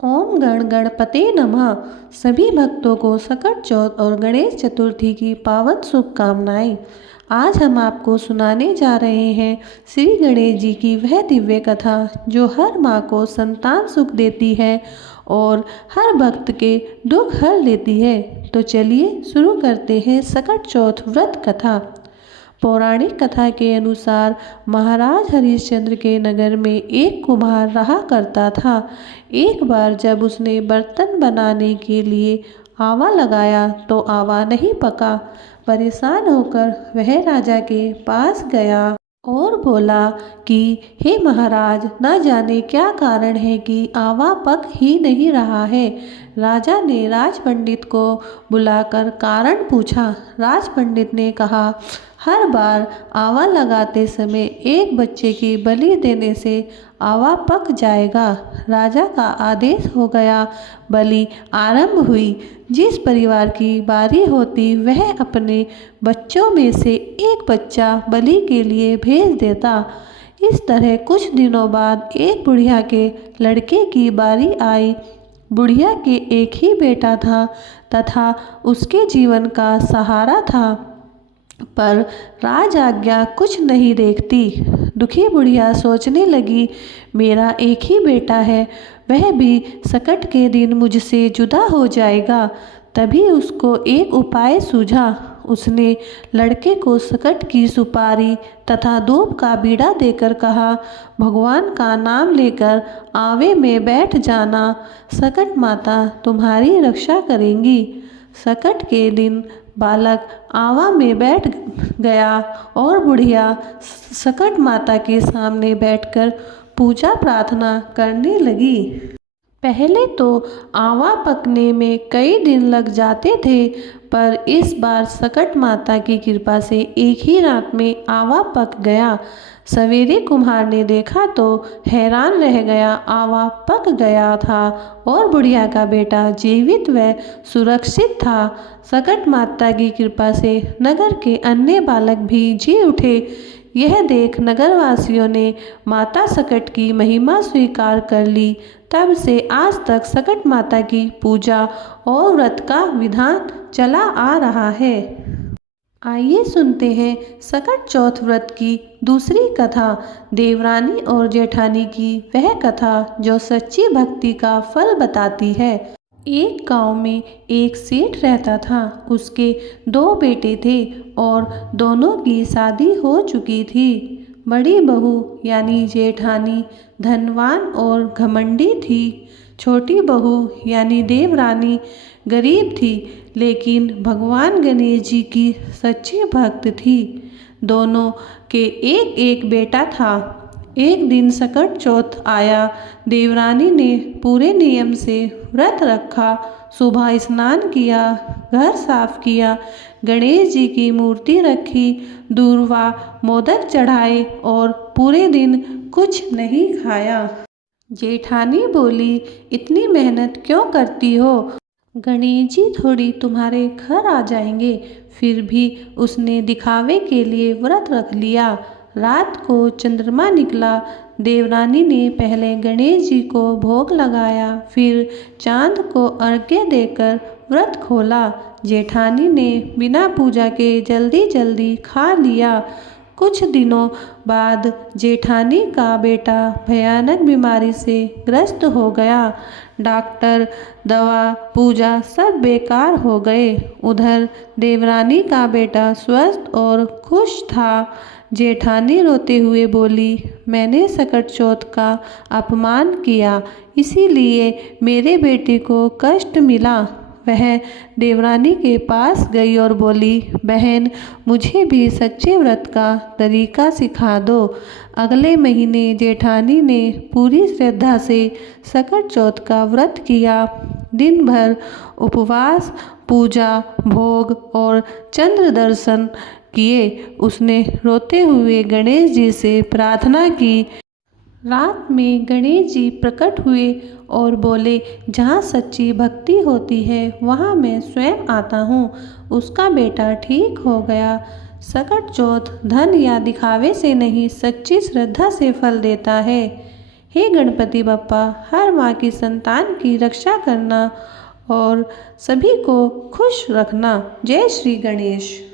ओम गण गणपते नमः। सभी भक्तों को सकट चौथ और गणेश चतुर्थी की पावन शुभकामनाएं। आज हम आपको सुनाने जा रहे हैं श्री गणेश जी की वह दिव्य कथा जो हर माँ को संतान सुख देती है और हर भक्त के दुख हर लेती है। तो चलिए शुरू करते हैं सकट चौथ व्रत कथा। पौराणिक कथा के अनुसार महाराज हरिश्चंद्र के नगर में एक कुम्हार रहा करता था। एक बार जब उसने बर्तन बनाने के लिए आवा लगाया तो आवा नहीं पका। परेशान होकर वह राजा के पास गया और बोला कि हे महाराज, न जाने क्या कारण है कि आवा पक ही नहीं रहा है। राजा ने राज पंडित को बुलाकर कारण पूछा। राज पंडित ने कहा, हर बार आवा लगाते समय एक बच्चे की बलि देने से आवा पक जाएगा। राजा का आदेश हो गया। बलि आरंभ हुई। जिस परिवार की बारी होती वह अपने बच्चों में से एक बच्चा बलि के लिए भेज देता। इस तरह कुछ दिनों बाद एक बुढ़िया के लड़के की बारी आई। बुढ़िया के एक ही बेटा था तथा उसके जीवन का सहारा था, पर राज आज्ञा कुछ नहीं देखती। दुखी बुढ़िया सोचने लगी, मेरा एक ही बेटा है, वह भी सकट के दिन मुझसे जुदा हो जाएगा। तभी उसको एक उपाय सूझा। उसने लड़के को सकट की सुपारी तथा धूप का बीड़ा देकर कहा, भगवान का नाम लेकर आवे में बैठ जाना, सकट माता तुम्हारी रक्षा करेंगी। सकट के दिन बालक आवा में बैठ गया और बुढ़िया सकट माता के सामने बैठकर पूजा प्रार्थना करने लगी। पहले तो आवा पकने में कई दिन लग जाते थे, पर इस बार सकट माता की कृपा से एक ही रात में आवा पक गया। सवेरे कुम्हार ने देखा तो हैरान रह गया। आवा पक गया था और बुढ़िया का बेटा जीवित व सुरक्षित था। सकट माता की कृपा से नगर के अन्य बालक भी जी उठे। यह देख नगरवासियों ने माता सकट की महिमा स्वीकार कर ली। तब से आज तक सकट माता की पूजा और व्रत का विधान चला आ रहा है। आइए सुनते हैं सकट चौथ व्रत की दूसरी कथा, देवरानी और जेठानी की वह कथा जो सच्ची भक्ति का फल बताती है। एक गांव में एक सेठ रहता था। उसके दो बेटे थे और दोनों की शादी हो चुकी थी। बड़ी बहू यानी जेठानी धनवान और घमंडी थी। छोटी बहू यानी देवरानी गरीब थी, लेकिन भगवान गणेश जी की सच्ची भक्त थी। दोनों के एक एक बेटा था। एक दिन सकट चौथ आया। देवरानी ने पूरे नियम से व्रत रखा। सुबह स्नान किया, घर साफ किया, गणेश जी की मूर्ति रखी, दूर्वा मोदक चढ़ाए और पूरे दिन कुछ नहीं खाया। जेठानी बोली, इतनी मेहनत क्यों करती हो? गणेश जी थोड़ी तुम्हारे घर आ जाएंगे। फिर भी उसने दिखावे के लिए व्रत रख लिया। रात को चंद्रमा निकला। देवरानी ने पहले गणेश जी को भोग लगाया, फिर चांद को अर्घ्य देकर व्रत खोला। जेठानी ने बिना पूजा के जल्दी जल्दी खा लिया। कुछ दिनों बाद जेठानी का बेटा भयानक बीमारी से ग्रस्त हो गया। डॉक्टर, दवा, पूजा सब बेकार हो गए। उधर देवरानी का बेटा स्वस्थ और खुश था। जेठानी रोते हुए बोली, मैंने सकट चौथ का अपमान किया, इसीलिए मेरे बेटे को कष्ट मिला। वह देवरानी के पास गई और बोली, बहन, मुझे भी सच्चे व्रत का तरीका सिखा दो। अगले महीने जेठानी ने पूरी श्रद्धा से सकट चौथ का व्रत किया। दिन भर उपवास, पूजा, भोग और चंद्र दर्शन किए। उसने रोते हुए गणेश जी से प्रार्थना की। रात में गणेश जी प्रकट हुए और बोले, जहाँ सच्ची भक्ति होती है वहाँ मैं स्वयं आता हूँ। उसका बेटा ठीक हो गया। सकट चौथ धन या दिखावे से नहीं, सच्ची श्रद्धा से फल देता है। हे गणपति बप्पा, हर माँ की संतान की रक्षा करना और सभी को खुश रखना। जय श्री गणेश।